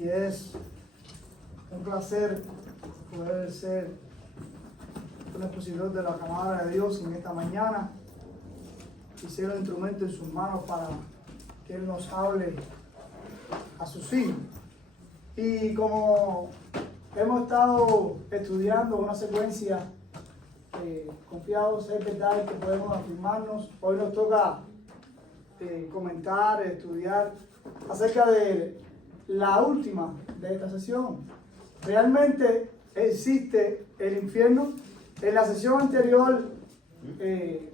y es un placer poder ser un expositor de la palabra de Dios en esta mañana y ser un instrumento en sus manos para que Él nos hable a sus hijos. Y como hemos estado estudiando una secuencia, confiados es verdad que podemos afirmarnos, hoy nos toca comentar, estudiar acerca de la última de esta sesión. ¿Realmente existe el infierno? En la sesión anterior que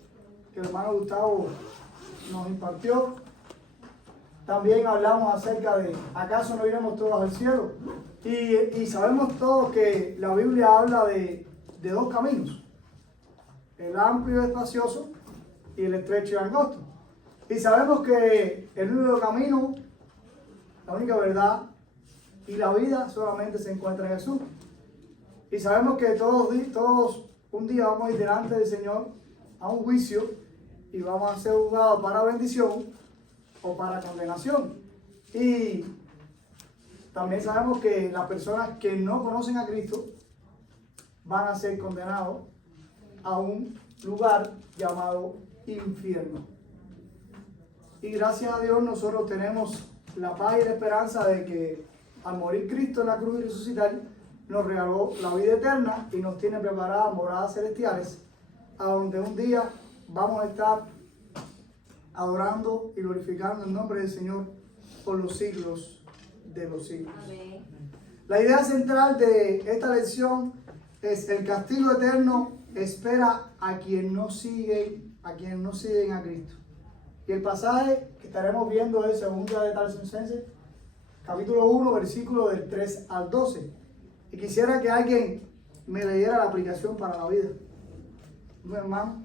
el hermano Gustavo nos impartió, también hablamos acerca de ¿acaso no iremos todos al cielo? Y sabemos todos que la Biblia habla de dos caminos, el amplio y espacioso y el estrecho y angosto. Y sabemos que el único camino, la única verdad y la vida solamente se encuentra en Jesús. Y sabemos que todos un día vamos a ir delante del Señor a un juicio y vamos a ser juzgados para bendición o para condenación. Y también sabemos que las personas que no conocen a Cristo van a ser condenados a un lugar llamado infierno. Y gracias a Dios nosotros tenemos la paz y la esperanza de que al morir Cristo en la cruz y resucitar, nos regaló la vida eterna y nos tiene preparadas moradas celestiales, a donde un día vamos a estar adorando y glorificando el nombre del Señor por los siglos de los siglos. Amén. La idea central de esta lección es: el castigo eterno espera a quienes no siguen a Cristo. Y el pasaje que estaremos viendo es 2 de Tesalonicenses, capítulo 1, versículo del 3 al 12. Y quisiera que alguien me leyera la aplicación para la vida. ¿No, hermano?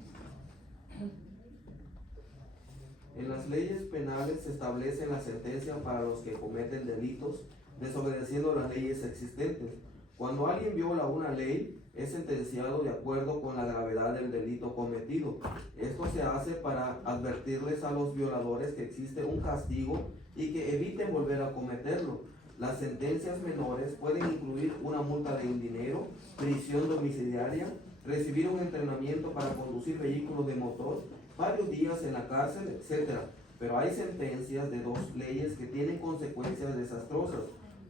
En las leyes penales se establecen las sentencias para los que cometen delitos desobedeciendo las leyes existentes. Cuando alguien viola una ley, es sentenciado de acuerdo con la gravedad del delito cometido. Esto se hace para advertirles a los violadores que existe un castigo y que eviten volver a cometerlo. Las sentencias menores pueden incluir una multa de dinero, prisión domiciliaria, recibir un entrenamiento para conducir vehículos de motor, varios días en la cárcel, etc. Pero hay sentencias de dos leyes que tienen consecuencias desastrosas.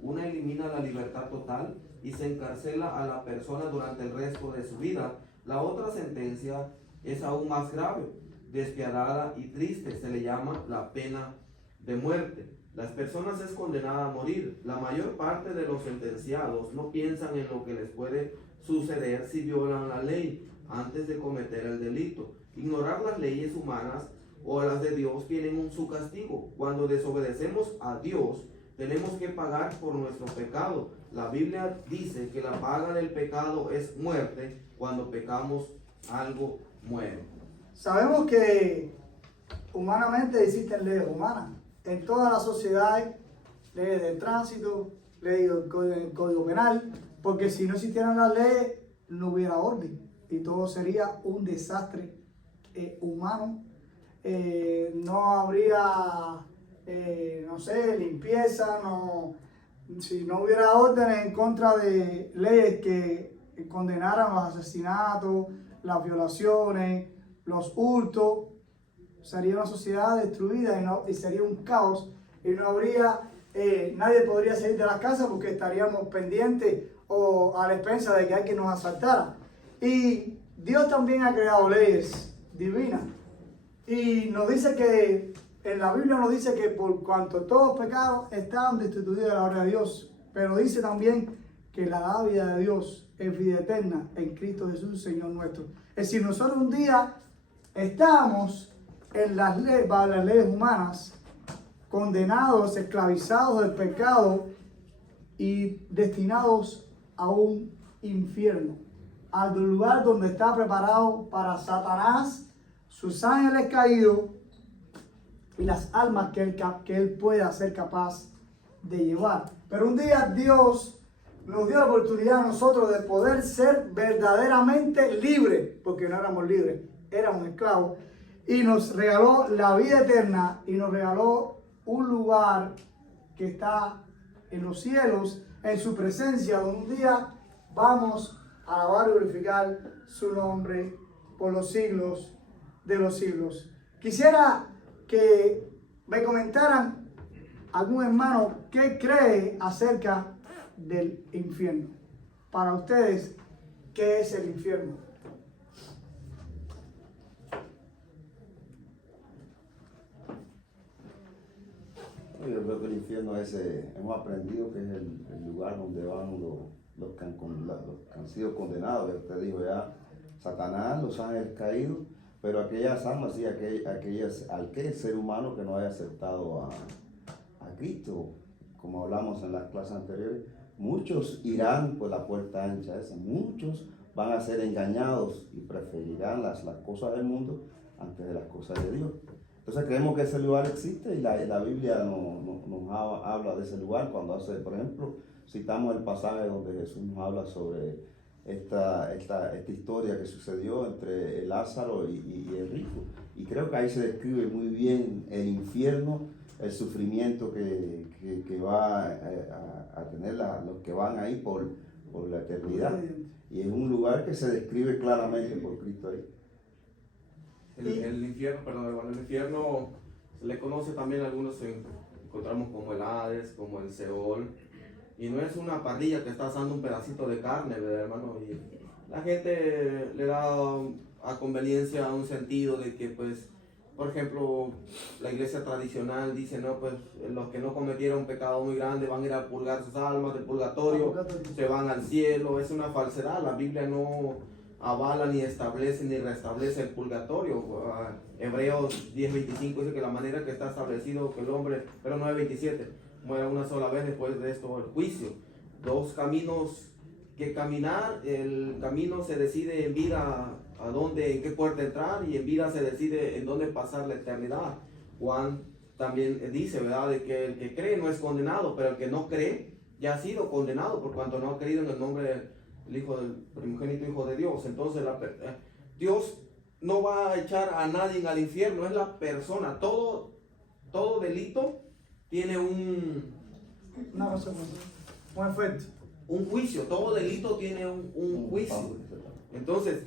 Una elimina la libertad total y se encarcela a la persona durante el resto de su vida. La otra sentencia es aún más grave, despiadada y triste. Se le llama la pena de muerte. Las personas es condenada a morir. La mayor parte de los sentenciados no piensan en lo que les puede suceder si violan la ley antes de cometer el delito. Ignorar las leyes humanas o las de Dios tienen su castigo. Cuando desobedecemos a Dios, tenemos que pagar por nuestro pecado. La Biblia dice que la paga del pecado es muerte. Cuando pecamos, algo muere. Sabemos que humanamente existen leyes humanas. En todas las sociedades, leyes del tránsito, leyes del código penal, porque si no existieran las leyes, no hubiera orden y todo sería un desastre humano. No habría, limpieza, si no hubiera órdenes en contra de leyes que condenaran los asesinatos, las violaciones, los hurtos, sería una sociedad destruida y sería un caos y no habría, nadie podría salir de la casa porque estaríamos pendientes o a la expensa de que alguien nos asaltara. Y Dios también ha creado leyes divinas y nos dice que en la Biblia nos dice que por cuanto todos pecados están destituidos de la gloria de Dios, pero dice también que la dádiva de Dios es vida eterna en Cristo Jesús, Señor nuestro. Es decir, nosotros un día estábamos en las leyes, bajo las leyes humanas, condenados, esclavizados del pecado y destinados a un infierno, al lugar donde está preparado para Satanás, sus ángeles caídos y las almas que él pueda ser capaz de llevar. Pero un día Dios nos dio la oportunidad a nosotros de poder ser verdaderamente libres, porque no éramos libres, éramos esclavos, y nos regaló la vida eterna y nos regaló un lugar que está en los cielos, en su presencia, donde un día vamos a alabar y glorificar su nombre por los siglos de los siglos. Quisiera que me comentaran algún hermano qué cree acerca del infierno. Para ustedes, ¿qué es el infierno? Yo creo que el infierno es, hemos aprendido que es el lugar donde van los que han sido condenados. Usted dijo ya, Satanás, los ángeles caídos, pero aquellas almas, sí, aquel ser humano que no haya aceptado a Cristo, como hablamos en las clases anteriores, muchos irán por la puerta ancha esa, muchos van a ser engañados y preferirán las cosas del mundo antes de las cosas de Dios. Entonces creemos que ese lugar existe y la Biblia nos habla de ese lugar cuando hace, por ejemplo, citamos el pasaje donde Jesús nos habla sobre esta historia que sucedió entre Lázaro y el rico. Y creo que ahí se describe muy bien el infierno, el sufrimiento que va a tener los que van ahí por la eternidad. Y es un lugar que se describe claramente por Cristo ahí. El infierno, perdón, hermano, el infierno se le conoce también, algunos encontramos como el Hades, como el Seol, y no es una parrilla que está asando un pedacito de carne, ¿verdad, hermano? Y la gente le da a conveniencia un sentido de que, pues, por ejemplo, la iglesia tradicional dice, no, pues los que no cometieron un pecado muy grande van a ir a purgar sus almas del purgatorio, se van al cielo. Es una falsedad. La Biblia no avala, ni establece, ni restablece el purgatorio. Hebreos 10:25 dice que la manera que está establecido que el hombre, pero 9:27, muera una sola vez, después de esto el juicio. Dos caminos que caminar. El camino se decide en vida a dónde, en qué puerta entrar, y en vida se decide en dónde pasar la eternidad. Juan también dice, ¿verdad?, de que el que cree no es condenado, pero el que no cree ya ha sido condenado por cuanto no ha creído en el nombre del Hijo del primogénito Hijo de Dios. Entonces Dios no va a echar a nadie al infierno, es la persona. Todo delito tiene un efecto. Un juicio, todo delito tiene un juicio. Entonces,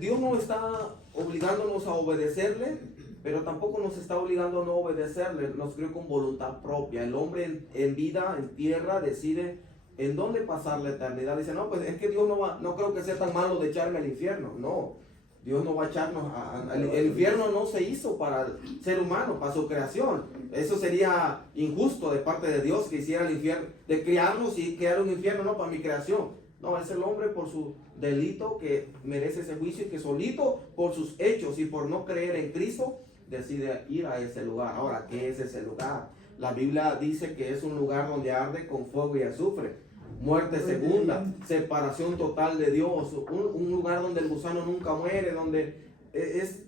Dios no está obligándonos a obedecerle, pero tampoco nos está obligando a no obedecerle. Nos creó con voluntad propia. El hombre en vida, en tierra, decide en dónde pasar la eternidad. Dice, no, pues es que Dios no creo que sea tan malo de echarme al infierno. No, Dios no va a echarnos el infierno. No se hizo para el ser humano, para su creación. Eso sería injusto de parte de Dios que hiciera el infierno, de criarnos y crear un infierno, no para mi creación. No, es el hombre por su delito que merece ese juicio, y que solito por sus hechos y por no creer en Cristo decide ir a ese lugar. Ahora, ¿qué es ese lugar? La Biblia dice que es un lugar donde arde con fuego y azufre, muerte segunda, separación total de Dios, un lugar donde el gusano nunca muere, donde es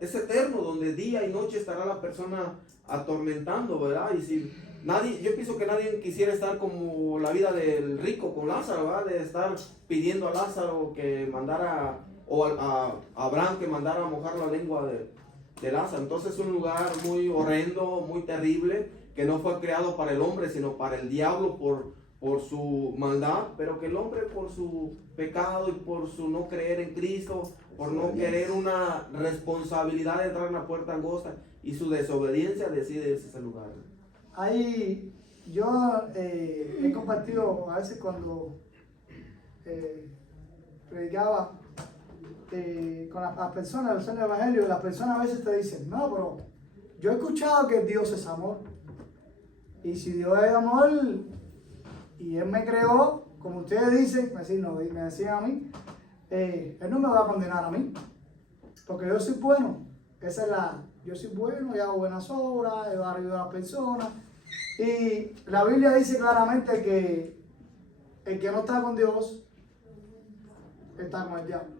eterno, donde día y noche estará la persona atormentando, ¿verdad? Y si yo pienso que nadie quisiera estar como la vida del rico con Lázaro, ¿verdad? De estar pidiendo a Lázaro que mandara, o a Abraham que mandara a mojar la lengua de Lázaro. Entonces es un lugar muy horrendo, muy terrible, que no fue creado para el hombre, sino para el diablo por su maldad, pero que el hombre por su pecado y por su no creer en Cristo, por no querer una responsabilidad de entrar en la puerta angosta y su desobediencia, decide irse a ese lugar. Ahí yo he compartido a veces cuando predicaba con las personas del Evangelio, las personas a veces te dicen, no, pero yo he escuchado que Dios es amor, y si Dios es amor y Él me creó, como ustedes dicen, me decían a mí, Él no me va a condenar a mí, porque yo soy bueno. Yo soy bueno, y hago buenas obras, y ayudo a las personas. Y la Biblia dice claramente que el que no está con Dios está con el diablo.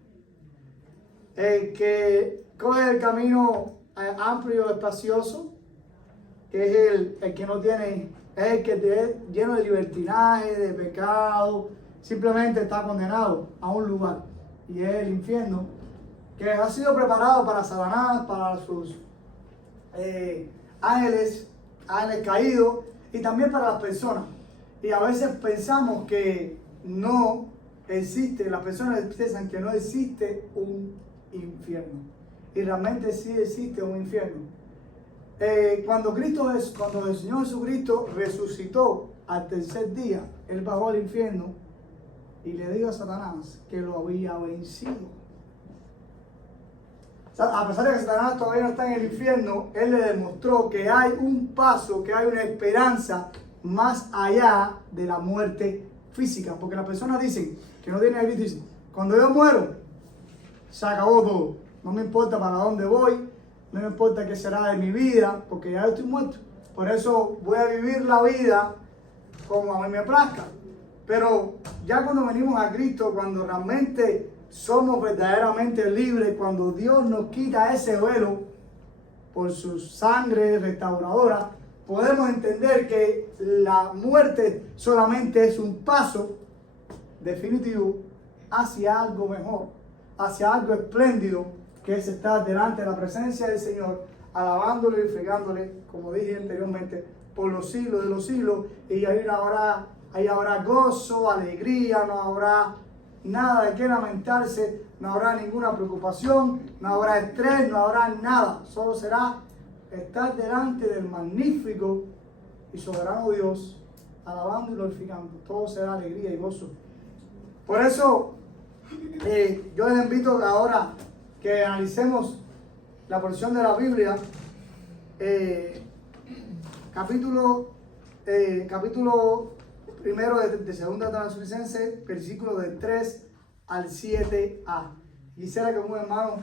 El que coge el camino amplio, espacioso, que es el que no tiene, es el que es lleno de libertinaje, de pecado, simplemente está condenado a un lugar, y es el infierno, que ha sido preparado para Satanás, para sus ángeles caídos, y también para las personas. Y a veces pensamos que no existe, las personas piensan que no existe un infierno. Y realmente sí existe un infierno. Cuando el Señor Jesucristo resucitó al tercer día, Él bajó al infierno y le dijo a Satanás que lo había vencido. A pesar de que Satanás todavía no está en el infierno, Él le demostró que hay un paso, que hay una esperanza más allá de la muerte física. Porque las personas dicen que no tienen a Cristo, dicen, cuando yo muero, se acabó todo. No me importa para dónde voy, no me importa qué será de mi vida, porque ya estoy muerto. Por eso voy a vivir la vida como a mí me plazca. Pero ya cuando venimos a Cristo, cuando realmente somos verdaderamente libres, cuando Dios nos quita ese velo por su sangre restauradora, podemos entender que la muerte solamente es un paso definitivo hacia algo mejor, hacia algo espléndido, que es estar delante de la presencia del Señor, alabándole y glorificándole, como dije anteriormente, por los siglos de los siglos. Y ahí habrá gozo, alegría, no habrá nada de qué lamentarse, no habrá ninguna preocupación, no habrá estrés, no habrá nada. Solo será estar delante del magnífico y soberano Dios, alabando y glorificando. Todo será alegría y gozo. Por eso, yo les invito ahora que analicemos la porción de la Biblia, capítulo primero de Segunda Tesalonicenses, versículo del 3 al 7a. Quisiera que un hermano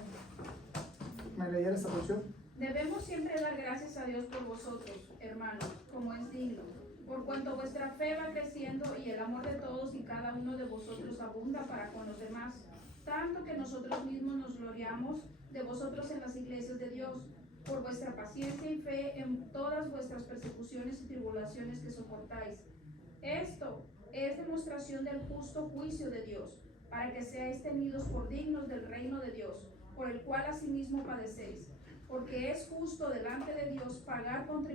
me leyera esta porción. Debemos siempre dar gracias a Dios por vosotros, hermanos, como es digno, por cuanto vuestra fe va creciendo y el amor de todos y cada uno de vosotros abunda para con los demás, tanto que nosotros mismos nos gloriamos de vosotros en las iglesias de Dios, por vuestra paciencia y fe en todas vuestras persecuciones y tribulaciones que soportáis. Esto es demostración del justo juicio de Dios, para que seáis tenidos por dignos del reino de Dios, por el cual asimismo padecéis. Porque es justo delante de Dios pagar con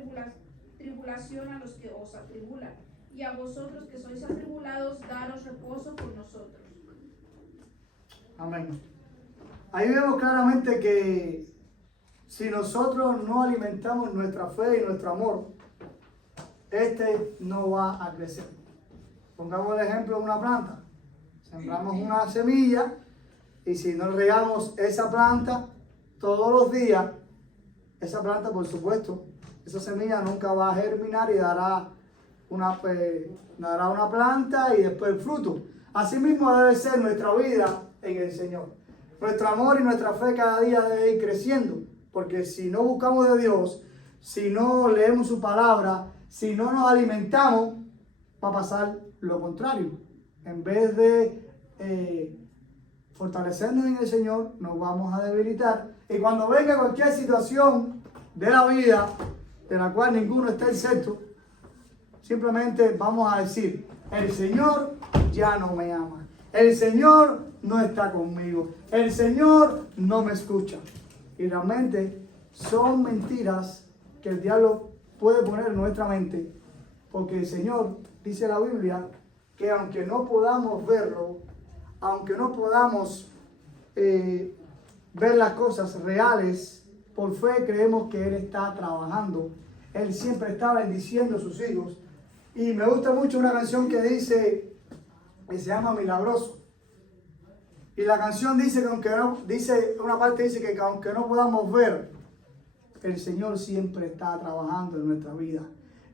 tribulación a los que os atribulan, y a vosotros que sois atribulados, daros reposo por nosotros. Amén. Ahí vemos claramente que si nosotros no alimentamos nuestra fe y nuestro amor, este no va a crecer. Pongamos el ejemplo de una planta. Sembramos una semilla y si no regamos esa planta todos los días, esa planta, por supuesto, esa semilla nunca va a germinar y dará una planta y después fruto. Asimismo debe ser nuestra vida en el Señor. Nuestro amor y nuestra fe cada día debe ir creciendo, porque si no buscamos de Dios, si no leemos su palabra, si no nos alimentamos, va a pasar lo contrario. En vez de fortalecernos en el Señor, nos vamos a debilitar. Y cuando venga cualquier situación de la vida, de la cual ninguno está exento, simplemente vamos a decir, el Señor ya no me ama. El Señor no está conmigo. El Señor no me escucha. Y realmente son mentiras que el diablo puede poner en nuestra mente. Porque el Señor, dice la Biblia, que aunque no podamos verlo, aunque no podamos ver las cosas reales, por fe creemos que Él está trabajando. Él siempre está bendiciendo a sus hijos. Y me gusta mucho una canción que dice, que se llama Milagroso. Y la canción dice que una parte dice que aunque no podamos ver, el Señor siempre está trabajando en nuestra vida.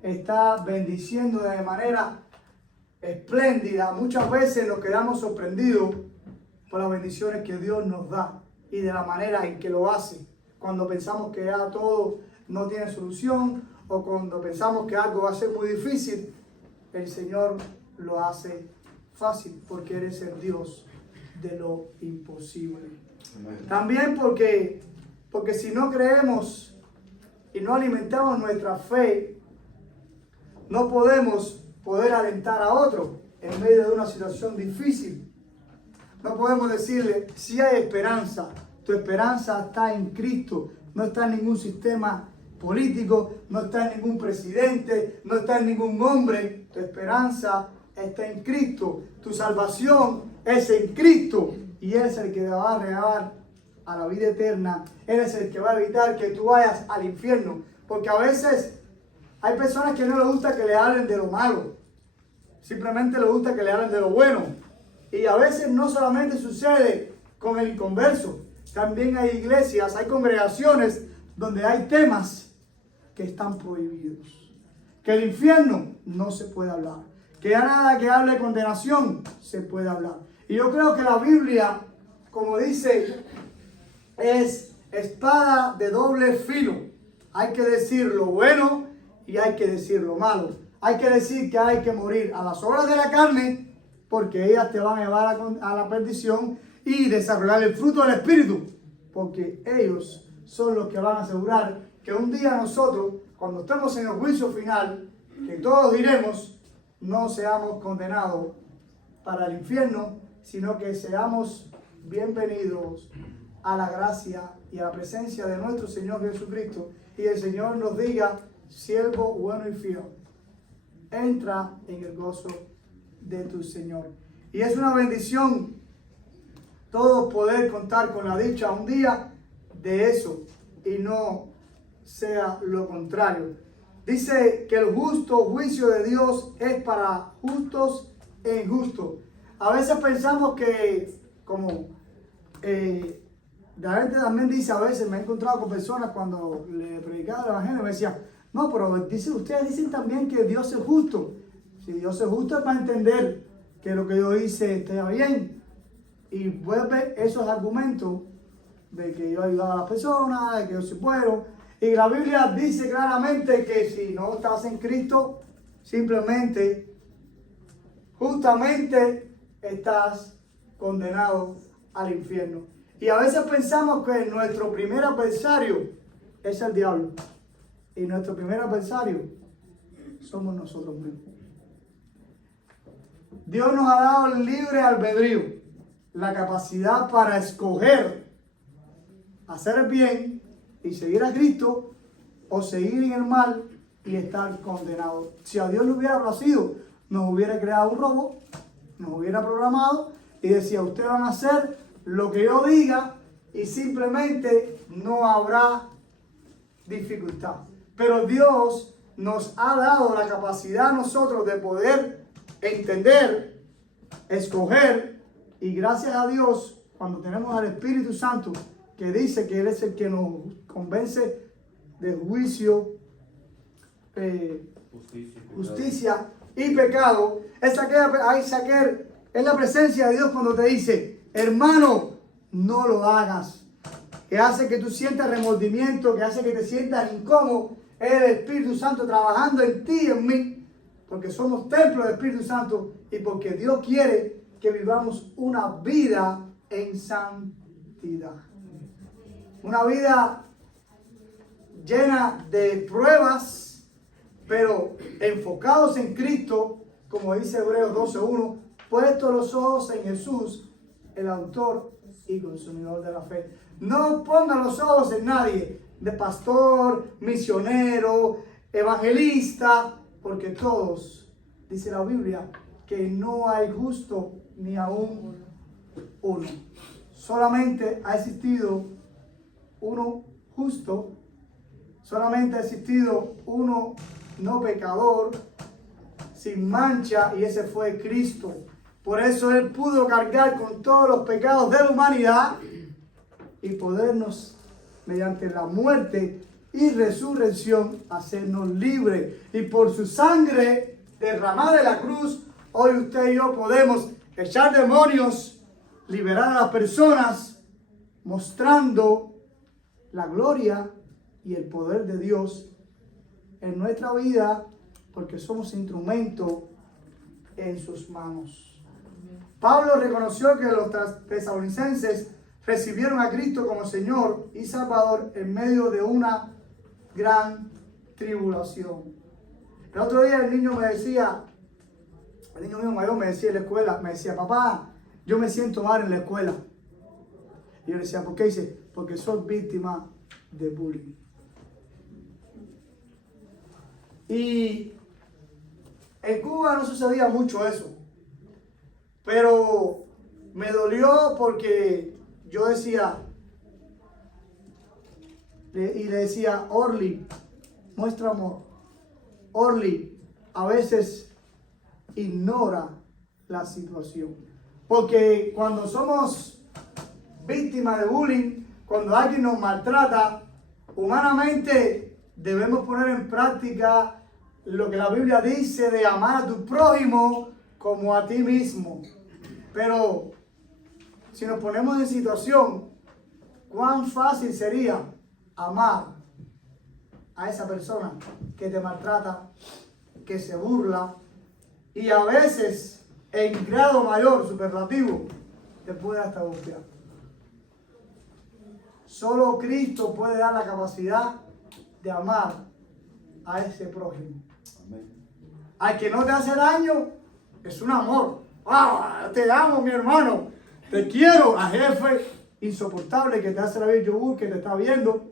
Está bendiciendo de manera espléndida. Muchas veces nos quedamos sorprendidos por las bendiciones que Dios nos da y de la manera en que lo hace. Cuando pensamos que ya todo no tiene solución o cuando pensamos que algo va a ser muy difícil, el Señor lo hace fácil porque Él es el Dios de lo imposible. Amén. También porque si no creemos y no alimentamos nuestra fe, no podemos alentar a otro en medio de una situación difícil. No podemos decirle, si hay esperanza, tu esperanza está en Cristo, no está en ningún sistema político, no está en ningún presidente, no está en ningún hombre. Tu esperanza está en Cristo. Tu salvación es en Cristo. Y Él es el que te va a regalar a la vida eterna. Él es el que va a evitar que tú vayas al infierno. Porque a veces hay personas que no les gusta que le hablen de lo malo. Simplemente les gusta que le hablen de lo bueno. Y a veces no solamente sucede con el inconverso. También hay iglesias, hay congregaciones donde hay temas que están prohibidos. Que el infierno no se puede hablar. Que ya nada que hable de condenación se puede hablar. Y yo creo que la Biblia, como dice, es espada de doble filo. Hay que decir lo bueno y hay que decir lo malo. Hay que decir que hay que morir a las obras de la carne, porque ellas te van a llevar a la perdición, y desarrollar el fruto del Espíritu, porque ellos son los que van a asegurar que un día nosotros, cuando estemos en el juicio final, que todos diremos, no seamos condenados para el infierno, sino que seamos bienvenidos a la gracia y a la presencia de nuestro Señor Jesucristo, y el Señor nos diga: siervo bueno y fiel, entra en el gozo de tu Señor. Y es una bendición todos poder contar con la dicha un día de eso, y no sea lo contrario. Dice que el justo juicio de Dios es para justos e injustos. A veces pensamos que, como la gente también dice, a veces me he encontrado con personas cuando le predicaba el evangelio, me decían: no, pero ustedes dicen también que Dios es justo. Si Dios es justo, es para entender que lo que yo hice está bien. Y vuelve esos argumentos de que yo he ayudado a las personas, de que yo soy bueno. Y la Biblia dice claramente que si no estás en Cristo, simplemente, justamente, estás condenado al infierno. Y a veces pensamos que nuestro primer adversario es el diablo. Y nuestro primer adversario somos nosotros mismos. Dios nos ha dado el libre albedrío, la capacidad para escoger hacer el bien y seguir a Cristo, o seguir en el mal y estar condenado. Si a Dios le hubiera placido, nos hubiera creado un robot, nos hubiera programado y decía: ustedes van a hacer lo que yo diga, y simplemente no habrá dificultad. Pero Dios nos ha dado la capacidad a nosotros de poder entender, escoger, y gracias a Dios, cuando tenemos al Espíritu Santo, que dice que Él es el que nos convence de juicio, justicia y pecado, es la presencia de Dios cuando te dice: hermano, no lo hagas. Que hace que tú sientas remordimiento, que hace que te sientas incómodo. Es el Espíritu Santo trabajando en ti y en mí, porque somos templo del Espíritu Santo y porque Dios quiere que vivamos una vida en santidad. Una vida llena de pruebas, pero enfocados en Cristo, como dice Hebreos 12:1, puestos los ojos en Jesús, el autor y consumidor de la fe. No pongan los ojos en nadie, de pastor, misionero, evangelista, porque todos, dice la Biblia, que no hay justo ni aún uno. Solamente ha existido uno justo, solamente ha existido uno no pecador, sin mancha, y ese fue Cristo. Por eso Él pudo cargar con todos los pecados de la humanidad y podernos, mediante la muerte y resurrección, hacernos libres. Y por su sangre derramada en la cruz, hoy usted y yo podemos echar demonios, liberar a las personas, mostrando la gloria y el poder de Dios en nuestra vida, porque somos instrumento en sus manos. Pablo reconoció que los tesalonicenses recibieron a Cristo como Señor y Salvador en medio de una gran tribulación. El otro día el niño mío mayor me decía en la escuela, me decía: papá, yo me siento mal en la escuela. Y yo le decía: ¿por qué? Dice: porque soy víctima de bullying. Y en Cuba no sucedía mucho eso. Pero me dolió porque yo decía, y le decía, Orly, muestra amor. Orly a veces ignora la situación. Porque cuando somos víctimas de bullying, cuando alguien nos maltrata, humanamente debemos poner en práctica lo que la Biblia dice de amar a tu prójimo como a ti mismo. Pero si nos ponemos en situación, cuán fácil sería amar a esa persona que te maltrata, que se burla y a veces en grado mayor, superlativo, te puede hasta golpear. Solo Cristo puede dar la capacidad de amar a ese prójimo. Amén. Al que no te hace daño, es un amor. ¡Ah! Te amo, mi hermano. Te quiero. A jefe insoportable que te hace la vida yogur, que te está viendo.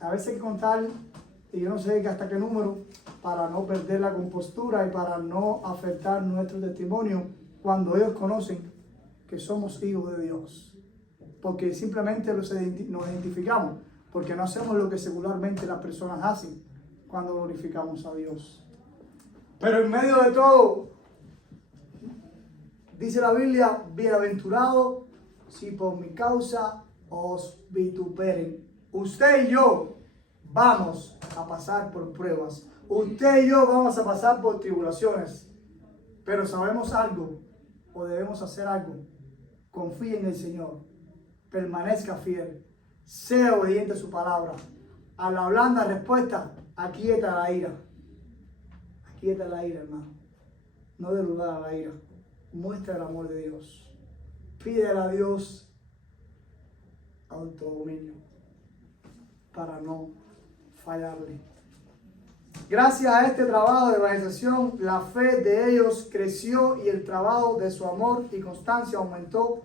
A veces hay que contar, y yo no sé hasta qué número, para no perder la compostura y para no afectar nuestro testimonio cuando ellos conocen que somos hijos de Dios. Porque simplemente nos identificamos, porque no hacemos lo que secularmente las personas hacen cuando glorificamos a Dios. Pero en medio de todo, dice la Biblia, bienaventurado si por mi causa os vituperen. Usted y yo vamos a pasar por pruebas. Usted y yo vamos a pasar por tribulaciones. Pero sabemos algo, o debemos hacer algo. Confíe en el Señor. Permanezca fiel. Sea obediente a su palabra. A la blanda respuesta, aquieta la ira. Aquieta la ira, hermano. No dé lugar a la ira. Muestra el amor de Dios. Pídele a Dios autodominio para no fallarle. Gracias a este trabajo de evangelización, la fe de ellos creció y el trabajo de su amor y constancia aumentó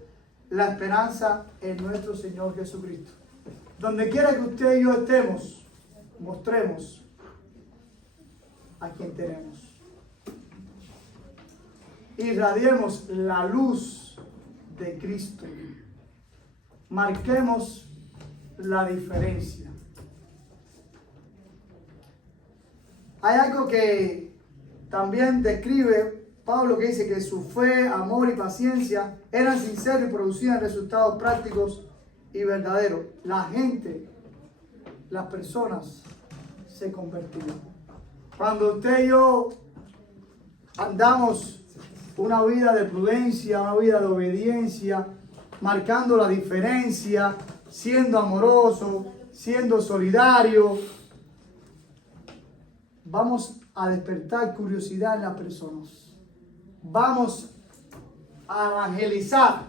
la esperanza en nuestro Señor Jesucristo. Donde quiera que usted y yo estemos, mostremos a quien tenemos. Irradiemos la luz de Cristo. Marquemos la diferencia. Hay algo que también describe Pablo, que dice que su fe, amor y paciencia eran sinceros y producían resultados prácticos y verdaderos. La gente, las personas se convertían. Cuando usted y yo andamos una vida de prudencia, una vida de obediencia, marcando la diferencia, siendo amoroso, siendo solidario, vamos a despertar curiosidad en las personas. Vamos a evangelizar,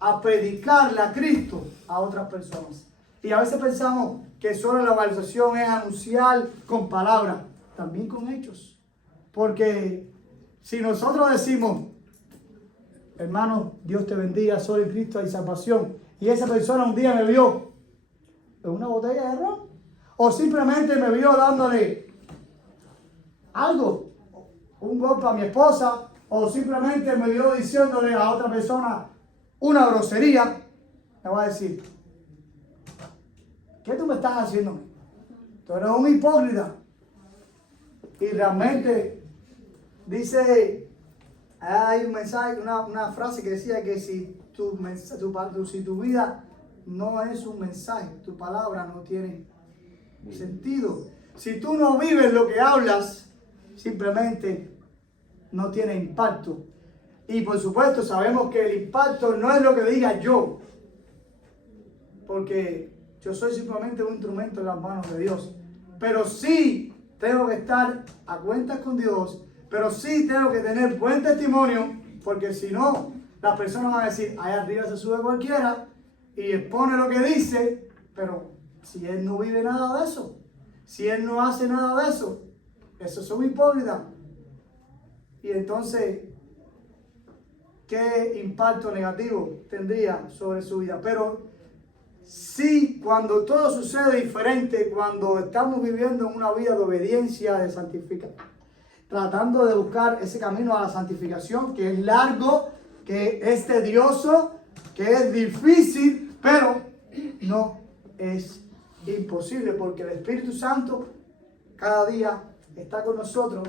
a predicarle a Cristo a otras personas. Y a veces pensamos que solo la evangelización es anunciar con palabras, también con hechos. Porque si nosotros decimos, hermano, Dios te bendiga, solo en Cristo hay salvación, y esa persona un día me vio en una botella de ron, o simplemente me vio dándole algo, un golpe a mi esposa, o simplemente me vio diciéndole a otra persona una grosería, me va a decir, ¿qué tú me estás haciendo? Tú eres un hipócrita. Y realmente dice, hay un mensaje, una frase que decía que si tu vida no es un mensaje, tu palabra no tiene sentido. Si tú no vives lo que hablas, simplemente no tiene impacto. Y por supuesto sabemos que el impacto no es lo que diga yo, porque yo soy simplemente un instrumento en las manos de Dios. Pero sí tengo que estar a cuentas con Dios, pero sí tengo que tener buen testimonio, porque si no, las personas van a decir, allá arriba se sube cualquiera y expone lo que dice, pero si él no vive nada de eso, si él no hace nada de eso, eso es un hipócrita. Y entonces, ¿qué impacto negativo tendría sobre su vida? Pero Sí, cuando todo sucede diferente, cuando estamos viviendo en una vida de obediencia, de santificación, tratando de buscar ese camino a la santificación, que es largo, que es tedioso, que es difícil, pero no es imposible, porque el Espíritu Santo cada día está con nosotros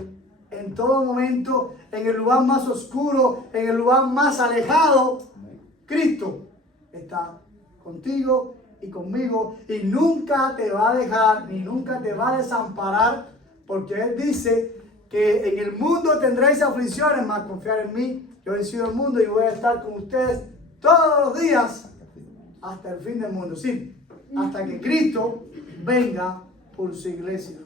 en todo momento, en el lugar más oscuro, en el lugar más alejado. Cristo está contigo y conmigo y nunca te va a dejar ni nunca te va a desamparar, porque Él dice que en el mundo tendréis aflicciones, mas confiar en mí, yo he vencido el mundo y voy a estar con ustedes todos los días hasta el fin del mundo. Sí, hasta que Cristo venga por su iglesia.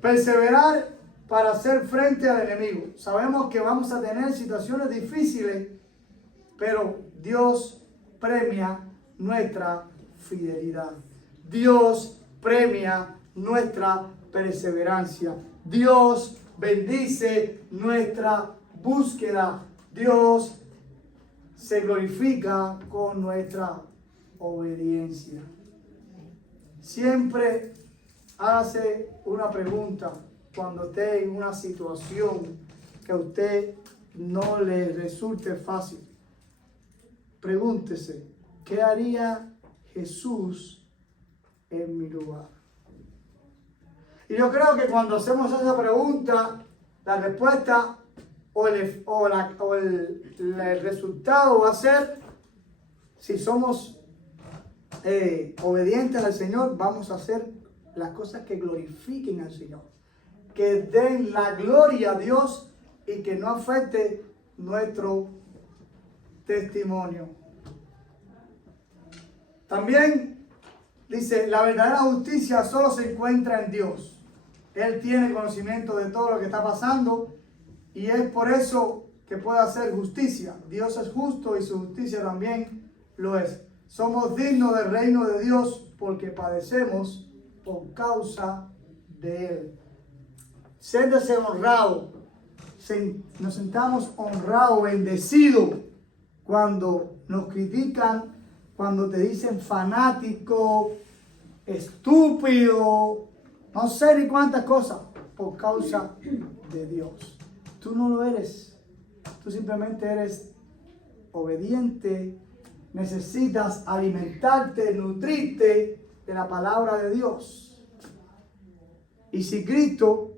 Perseverar para hacer frente al enemigo. Sabemos que vamos a tener situaciones difíciles, pero Dios premia nuestra fidelidad. Dios premia nuestra perseverancia. Dios bendice nuestra búsqueda. Dios se glorifica con nuestra obediencia. Siempre hágase una pregunta cuando esté en una situación que a usted no le resulte fácil. Pregúntese, ¿qué haría Jesús en mi lugar? Y yo creo que cuando hacemos esa pregunta, la respuesta o el resultado va a ser, si somos obedientes al Señor, vamos a hacer las cosas que glorifiquen al Señor, que den la gloria a Dios y que no afecte nuestro testimonio. También dice, la verdadera justicia solo se encuentra en Dios. Él tiene conocimiento de todo lo que está pasando y es por eso que puede hacer justicia. Dios es justo y su justicia también lo es. Somos dignos del reino de Dios porque padecemos por causa de Él. Siéntese honrado. Nos sentamos honrados, bendecidos cuando nos critican, cuando te dicen fanático, estúpido, no sé ni cuántas cosas, por causa de Dios. Tú no lo eres. Tú simplemente eres obediente. Necesitas alimentarte, nutrirte de la palabra de Dios. Y si Cristo,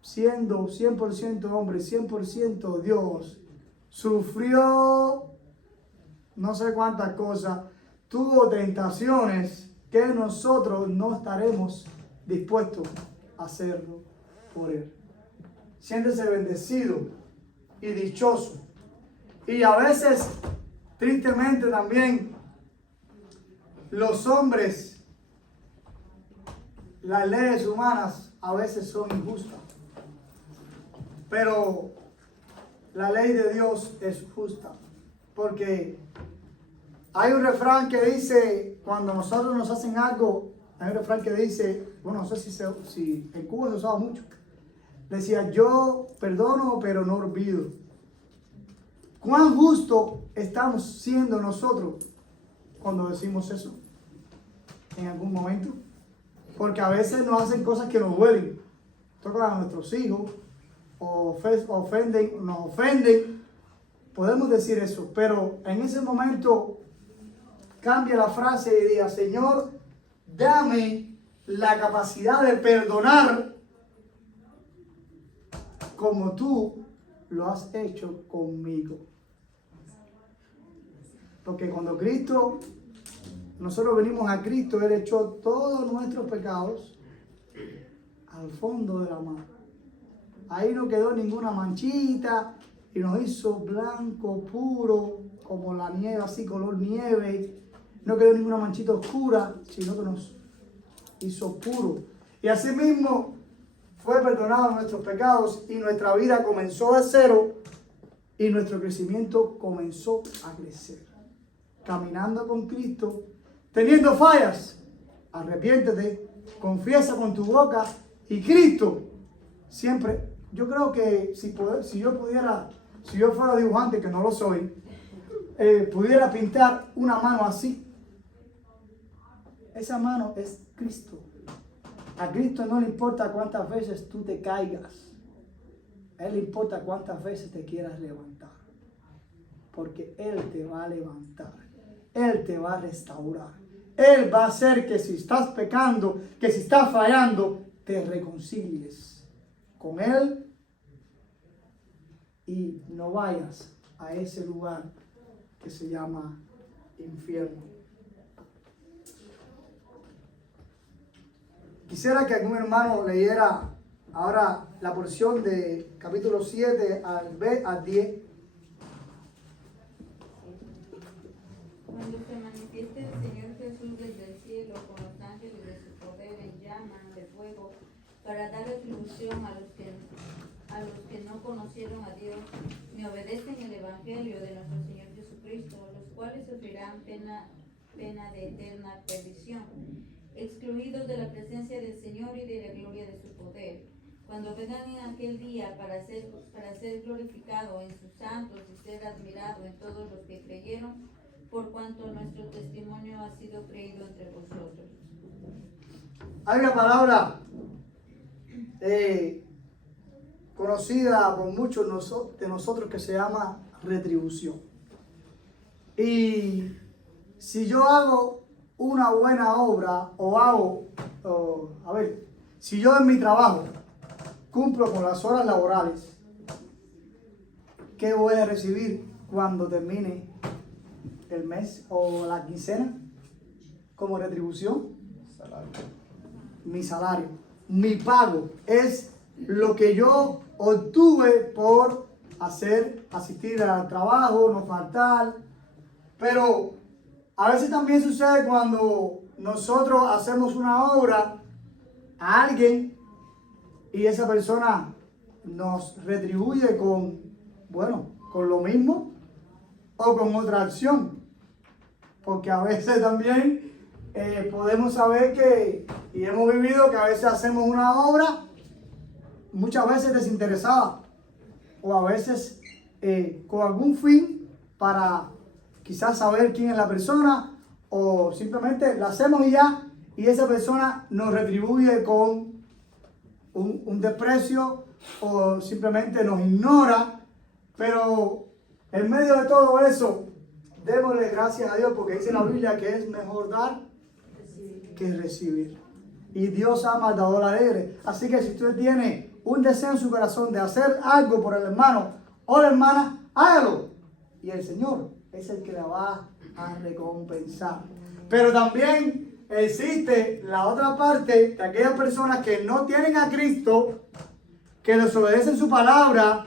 siendo 100% hombre, 100% Dios, sufrió no sé cuántas cosas, tuvo tentaciones, que nosotros no estaremos dispuestos a hacerlo por Él. Siéntese bendecido y dichoso. Y a veces, tristemente también, los hombres, las leyes humanas a veces son injustas. Pero la ley de Dios es justa. Porque hay un refrán que dice, cuando nosotros nos hacen algo, hay un refrán que dice, bueno, no sé si en Cuba se usaba mucho. Decía, yo perdono, pero no olvido. ¿Cuán justo estamos siendo nosotros cuando decimos eso? En algún momento. Porque a veces nos hacen cosas que nos duelen. Tocan a nuestros hijos, nos ofenden. Podemos decir eso, pero en ese momento cambia la frase y diga, Señor, dame la capacidad de perdonar como tú lo has hecho conmigo. Porque cuando nosotros venimos a Cristo, Él echó todos nuestros pecados al fondo de la mar. Ahí no quedó ninguna manchita y nos hizo blanco, puro, como la nieve, así color nieve. No quedó ninguna manchita oscura, sino que nos hizo puro. Y así mismo fue perdonado nuestros pecados y nuestra vida comenzó de cero y nuestro crecimiento comenzó a crecer. Caminando con Cristo, teniendo fallas, arrepiéntete, confiesa con tu boca y Cristo siempre. Yo creo que si yo fuera dibujante, que no lo soy, pudiera pintar una mano así, esa mano es Cristo. A Cristo no le importa cuántas veces tú te caigas. A Él le importa cuántas veces te quieras levantar. Porque Él te va a levantar. Él te va a restaurar. Él va a hacer que si estás pecando, que si estás fallando, te reconcilies con Él y no vayas a ese lugar que se llama infierno. Quisiera que algún hermano leyera ahora la porción de capítulo 7 al 10. Cuando se manifieste el Señor Jesús desde el cielo con los ángeles de su poder en llama de fuego para dar retribución a los que no conocieron a Dios, me obedecen el Evangelio de nuestro Señor Jesucristo, los cuales sufrirán pena de eterna perdición, excluidos de la presencia del Señor y de la gloria de su poder, cuando vengan en aquel día para ser glorificado en sus santos y ser admirado en todos los que creyeron, por cuanto nuestro testimonio ha sido creído entre vosotros. Hay una palabra conocida por muchos de nosotros que se llama retribución. Y si yo hago una buena obra si yo en mi trabajo cumplo con las horas laborales, ¿qué voy a recibir cuando termine el mes o la quincena como retribución? Salario. Mi salario, mi pago es lo que yo obtuve por asistir al trabajo, no faltar. Pero a veces también sucede cuando nosotros hacemos una obra a alguien y esa persona nos retribuye con lo mismo o con otra acción. Porque a veces también podemos saber y hemos vivido que a veces hacemos una obra muchas veces desinteresada o a veces con algún fin para quizás saber quién es la persona o simplemente la hacemos y esa persona nos retribuye con un desprecio o simplemente nos ignora. Pero en medio de todo eso, démosle gracias a Dios porque dice la Biblia que es mejor dar que recibir. Y Dios ama al dador alegre. Así que si usted tiene un deseo en su corazón de hacer algo por el hermano o la hermana, hágalo. Y el Señor es el que la va a recompensar. Pero también existe la otra parte de aquellas personas que no tienen a Cristo, que les obedecen su palabra,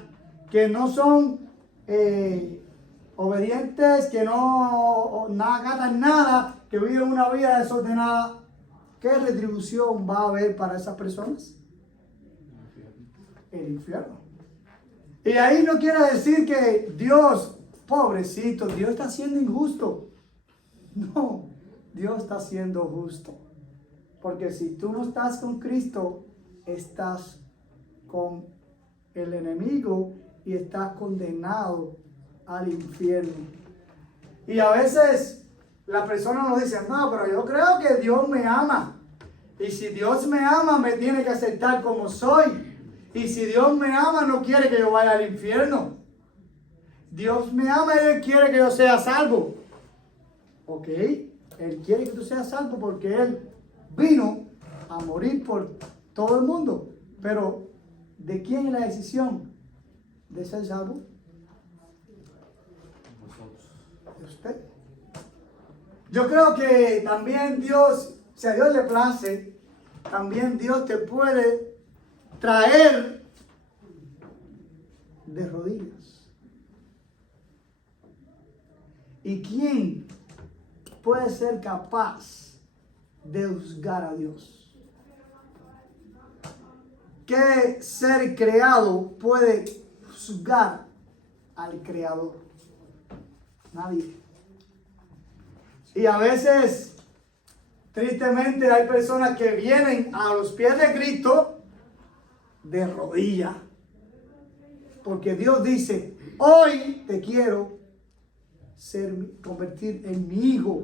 que no son obedientes, que no acatan nada, que viven una vida desordenada. ¿Qué retribución va a haber para esas personas? El infierno. Y ahí no quiere decir que Dios, pobrecito, Dios está siendo injusto. No, Dios está siendo justo. Porque si tú no estás con Cristo, estás con el enemigo y estás condenado al infierno. Y a veces las personas nos dicen, no, pero yo creo que Dios me ama. Y si Dios me ama, me tiene que aceptar como soy. Y si Dios me ama, no quiere que yo vaya al infierno. Dios me ama y Él quiere que yo sea salvo. Ok, Él quiere que tú seas salvo porque Él vino a morir por todo el mundo. Pero, ¿de quién es la decisión de ser salvo? De usted. Yo creo que también Dios, si a Dios le place, también Dios te puede traer de rodillas. ¿Y quién puede ser capaz de juzgar a Dios? ¿Qué ser creado puede juzgar al Creador? Nadie. Y a veces, tristemente, hay personas que vienen a los pies de Cristo de rodillas. Porque Dios dice, hoy te quiero convertir en mi hijo.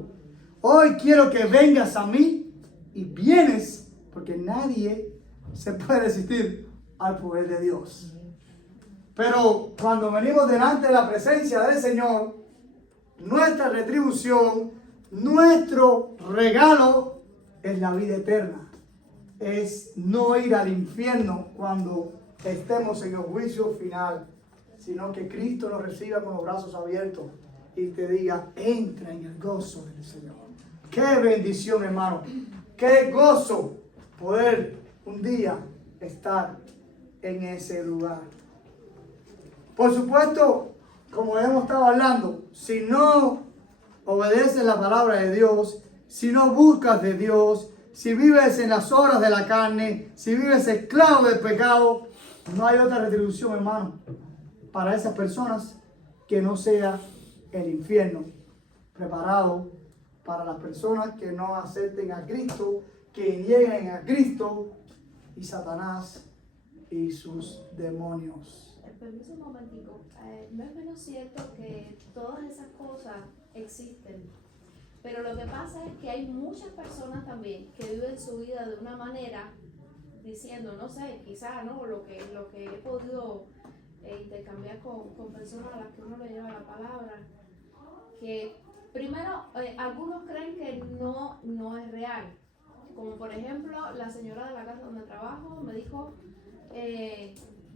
Hoy quiero que vengas a mí y vienes, porque nadie se puede resistir al poder de Dios. Pero cuando venimos delante de la presencia del Señor, nuestra retribución, nuestro regalo es la vida eterna. Es no ir al infierno cuando estemos en el juicio final, sino que Cristo nos reciba con los brazos abiertos y te diga, entra en el gozo del Señor. Qué bendición, hermano. Qué gozo poder un día estar en ese lugar. Por supuesto, como hemos estado hablando, si no obedeces la palabra de Dios, si no buscas de Dios, si vives en las obras de la carne, si vives esclavo del pecado, no hay otra retribución, hermano, para esas personas que no sea el infierno preparado para las personas que no acepten a Cristo, que nieguen a Cristo y Satanás y sus demonios. Permiso un momentico, no es menos cierto que todas esas cosas existen, pero lo que pasa es que hay muchas personas también que viven su vida de una manera diciendo, no sé, quizás no, lo que he podido intercambiar con personas a las que uno le lleva la palabra, que primero algunos creen que no es real, como por ejemplo la señora de la casa donde trabajo me dijo,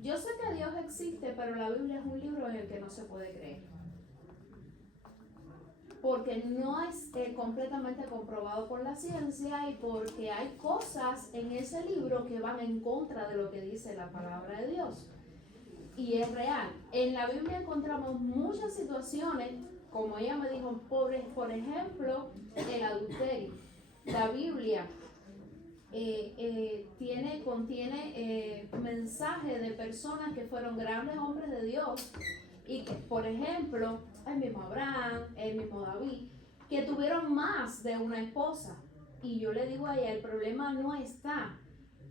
yo sé que Dios existe, pero la Biblia es un libro en el que no se puede creer. Porque no es completamente comprobado por la ciencia y porque hay cosas en ese libro que van en contra de lo que dice la palabra de Dios. Y es real. En la Biblia encontramos muchas situaciones, como ella me dijo, por ejemplo, el adulterio. La Biblia contiene mensajes de personas que fueron grandes hombres de Dios y que, por ejemplo, el mismo Abraham, el mismo David, que tuvieron más de una esposa. Y yo le digo a ella, el problema no está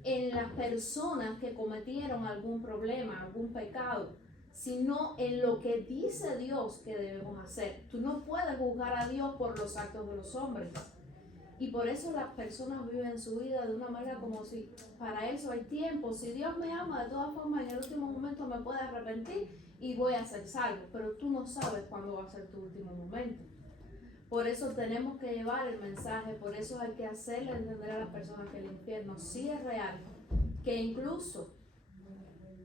en las personas que cometieron algún problema, algún pecado, sino en lo que dice Dios que debemos hacer. Tú no puedes juzgar a Dios por los actos de los hombres. Y por eso las personas viven su vida de una manera como si para eso hay tiempo. Si Dios me ama, de todas formas en el último momento me puede arrepentir y voy a ser salvo. Pero tú no sabes cuándo va a ser tu último momento. Por eso tenemos que llevar el mensaje, por eso hay que hacerle entender a las personas que el infierno sí es real, que incluso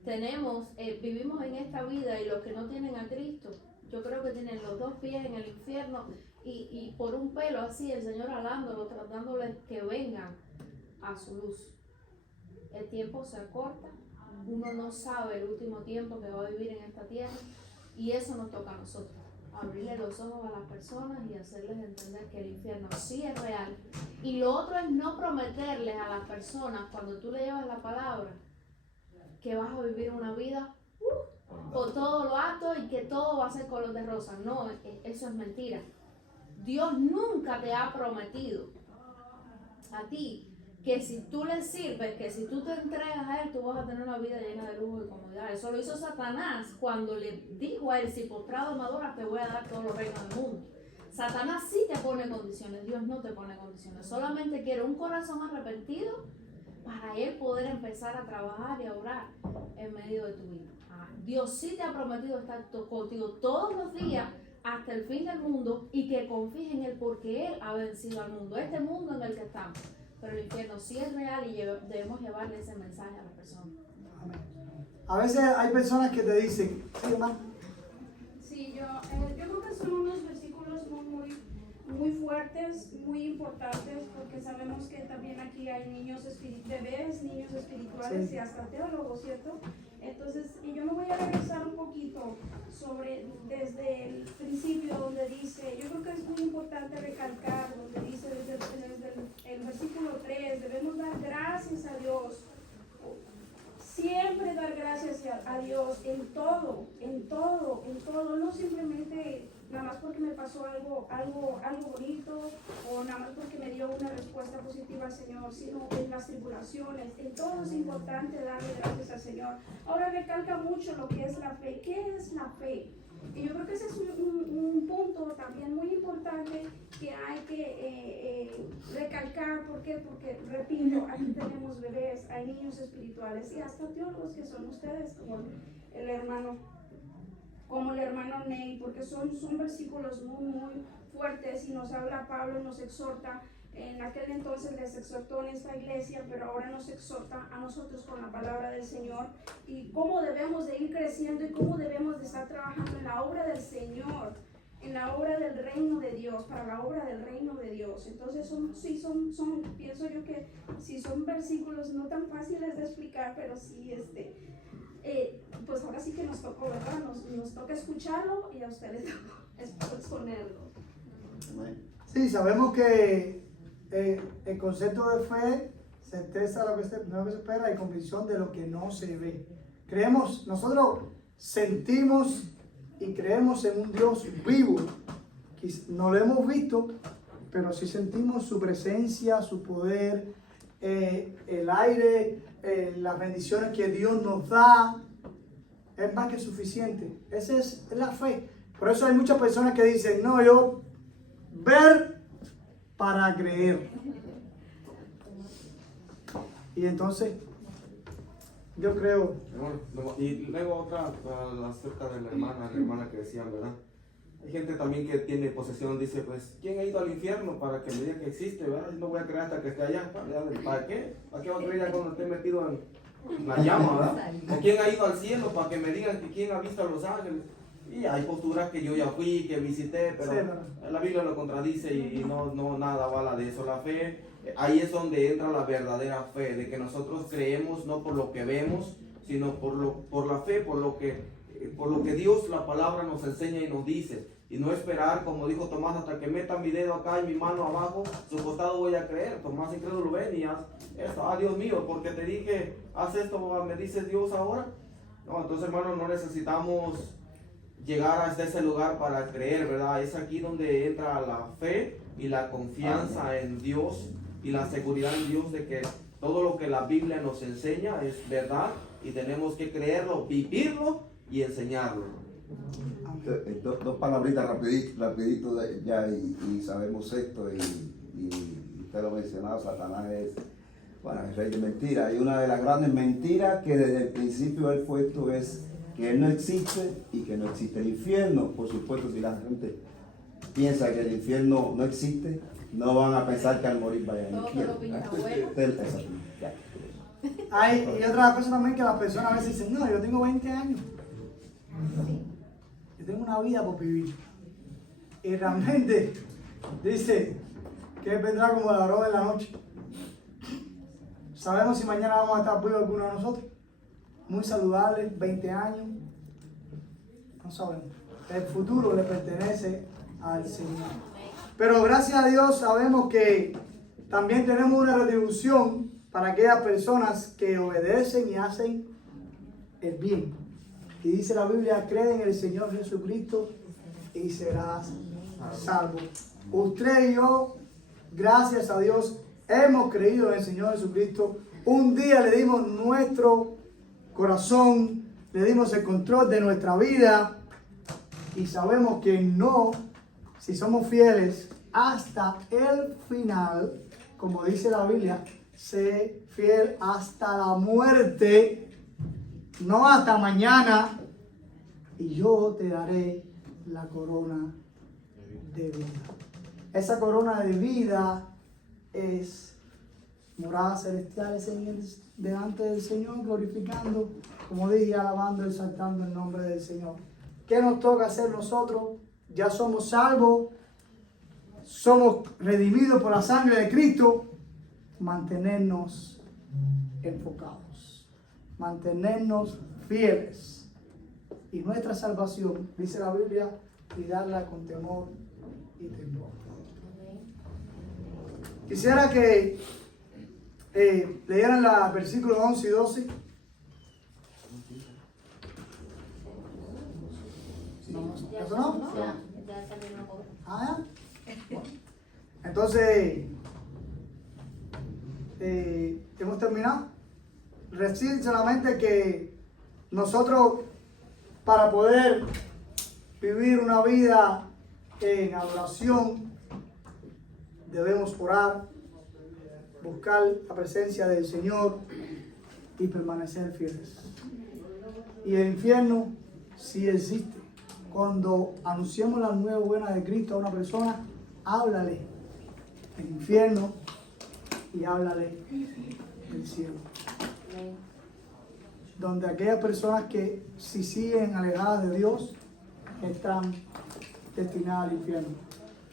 vivimos en esta vida y los que no tienen a Cristo, yo creo que tienen los dos pies en el infierno y por un pelo así el Señor alándolo, tratándoles que vengan a su luz. El tiempo se acorta, uno no sabe el último tiempo que va a vivir en esta tierra y eso nos toca a nosotros. Abrirle los ojos a las personas y hacerles entender que el infierno sí es real. Y lo otro es no prometerles a las personas, cuando tú le llevas la palabra, que vas a vivir una vida por todo lo alto y que todo va a ser color de rosa. No, eso es mentira. Dios nunca te ha prometido a ti que si tú le sirves, que si tú te entregas a Él, tú vas a tener una vida llena de lujo y comodidad. Eso lo hizo Satanás cuando le dijo a Él, si postrado me adoras, te voy a dar todos los reinos del mundo. Satanás sí te pone condiciones, Dios no te pone condiciones. Solamente quiere un corazón arrepentido para Él poder empezar a trabajar y a orar en medio de tu vida. Dios sí te ha prometido estar contigo todos los días hasta el fin del mundo y que confíes en Él porque Él ha vencido al mundo, este mundo en el que estamos. Pero el infierno sí es real y debemos llevarle ese mensaje a las personas. Amén. A veces hay personas que te dicen, ¿sí, hermano? Sí, yo creo que son unos versículos muy fuertes, muy importantes, porque sabemos que también aquí hay bebés, niños espirituales sí, y hasta teólogos, ¿cierto? Entonces, y yo me voy a regresar un poquito desde el principio donde dice, yo creo que es muy importante recalcar, donde dice desde el versículo 3, debemos dar gracias a Dios. Siempre dar gracias a Dios en todo, no simplemente nada más porque me pasó algo bonito o nada más porque me dio una respuesta positiva al Señor, sino en las tribulaciones, en todo es importante darle gracias al Señor. Ahora recalca mucho lo que es la fe. ¿Qué es la fe? Y yo creo que ese es un punto también muy importante que hay que recalcar. ¿Por qué? Porque, repito, aquí tenemos bebés, hay niños espirituales y hasta teólogos que son ustedes, como el hermano Ney, porque son versículos muy fuertes y nos habla Pablo, nos exhorta. En aquel entonces les exhortó en esta iglesia, pero ahora nos exhorta a nosotros con la palabra del Señor y cómo debemos de ir creciendo y cómo debemos de estar trabajando en la obra del Señor, en la obra del reino de Dios, para la obra del reino de Dios. Entonces pienso yo que sí son versículos no tan fáciles de explicar, pero sí pues ahora sí que nos tocó, ¿verdad? Nos toca escucharlo y a ustedes exponerlo. Sí, sabemos que el concepto de fe, certeza de lo que se espera y convicción de lo que no se ve. Nosotros sentimos y creemos en un Dios vivo. No lo hemos visto, pero sí sentimos su presencia, su poder, el aire, las bendiciones que Dios nos da. Es más que suficiente. Esa es la fe. Por eso hay muchas personas que dicen, no, yo ver para creer. Y entonces, yo creo. Bueno, y luego otra acerca de la hermana que decían, ¿verdad? Hay gente también que tiene posesión, dice, pues, ¿quién ha ido al infierno para que me diga que existe, verdad? No voy a creer hasta que esté allá. ¿Para qué? ¿Para qué va a creer ya cuando esté metido en la llama, verdad? ¿O quién ha ido al cielo para que me digan que quién ha visto a los ángeles? Y hay posturas que yo ya fui, que visité, pero la Biblia lo contradice y no nada vala de eso. La fe, ahí es donde entra la verdadera fe, de que nosotros creemos no por lo que vemos, sino por la fe, por lo que Dios, la palabra, nos enseña y nos dice. Y no esperar, como dijo Tomás, hasta que meta mi dedo acá y mi mano abajo, su costado voy a creer. Tomás incrédulo ven y haz esto. Dios mío, porque te dije, haz esto, me dices Dios ahora. No, entonces, hermano, no necesitamos llegar hasta ese lugar para creer, ¿verdad? Es aquí donde entra la fe y la confianza en Dios y la seguridad en Dios de que todo lo que la Biblia nos enseña es verdad y tenemos que creerlo, vivirlo y enseñarlo. Dos palabritas rapidito ya y sabemos esto y usted lo mencionaba, Satanás es el rey de mentiras. Y una de las grandes mentiras que desde el principio él puesto es que él no existe y que no existe el infierno. Por supuesto, si la gente piensa que el infierno no existe, no van a pensar que al morir vayan al infierno. Y otra cosa también que las personas a veces dicen, no, yo tengo 20 años. Yo tengo una vida por vivir. Y realmente dice que vendrá como ladrón en la noche. ¿Sabemos si mañana vamos a estar vivos alguno de nosotros? Muy saludables, 20 años. No sabemos. El futuro le pertenece al Señor. Pero gracias a Dios sabemos que también tenemos una retribución para aquellas personas que obedecen y hacen el bien. Y dice la Biblia, cree en el Señor Jesucristo y serás salvo. Usted y yo, gracias a Dios, hemos creído en el Señor Jesucristo. Un día le dimos nuestro corazón, le dimos el control de nuestra vida y sabemos que no, si somos fieles hasta el final, como dice la Biblia, sé fiel hasta la muerte, no hasta mañana, y yo te daré la corona de vida. Esa corona de vida es moradas celestiales delante del Señor, glorificando, como dije, alabando, exaltando el nombre del Señor. ¿Qué nos toca hacer nosotros? Ya somos salvos, somos redimidos por la sangre de Cristo. Mantenernos enfocados, mantenernos fieles. Y nuestra salvación, dice la Biblia, cuidarla con temor y temor. Quisiera que leyeran los versículos 11 y 12. ¿Eso no? Ya terminó. ¿Ya? Bueno. Entonces, hemos terminado. Decir solamente que nosotros, para poder vivir una vida en adoración, debemos orar, buscar la presencia del Señor y permanecer fieles. Y el infierno sí existe. Cuando anunciamos la nueva buena de Cristo a una persona, háblale del infierno y háblale del cielo. Donde aquellas personas que si siguen alejadas de Dios están destinadas al infierno.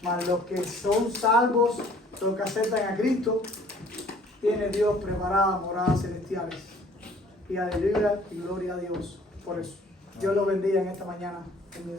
Mas los que son salvos, los que aceptan a Cristo, tiene Dios preparadas moradas celestiales. Y aleluya y gloria a Dios por eso. Dios los bendiga en esta mañana. En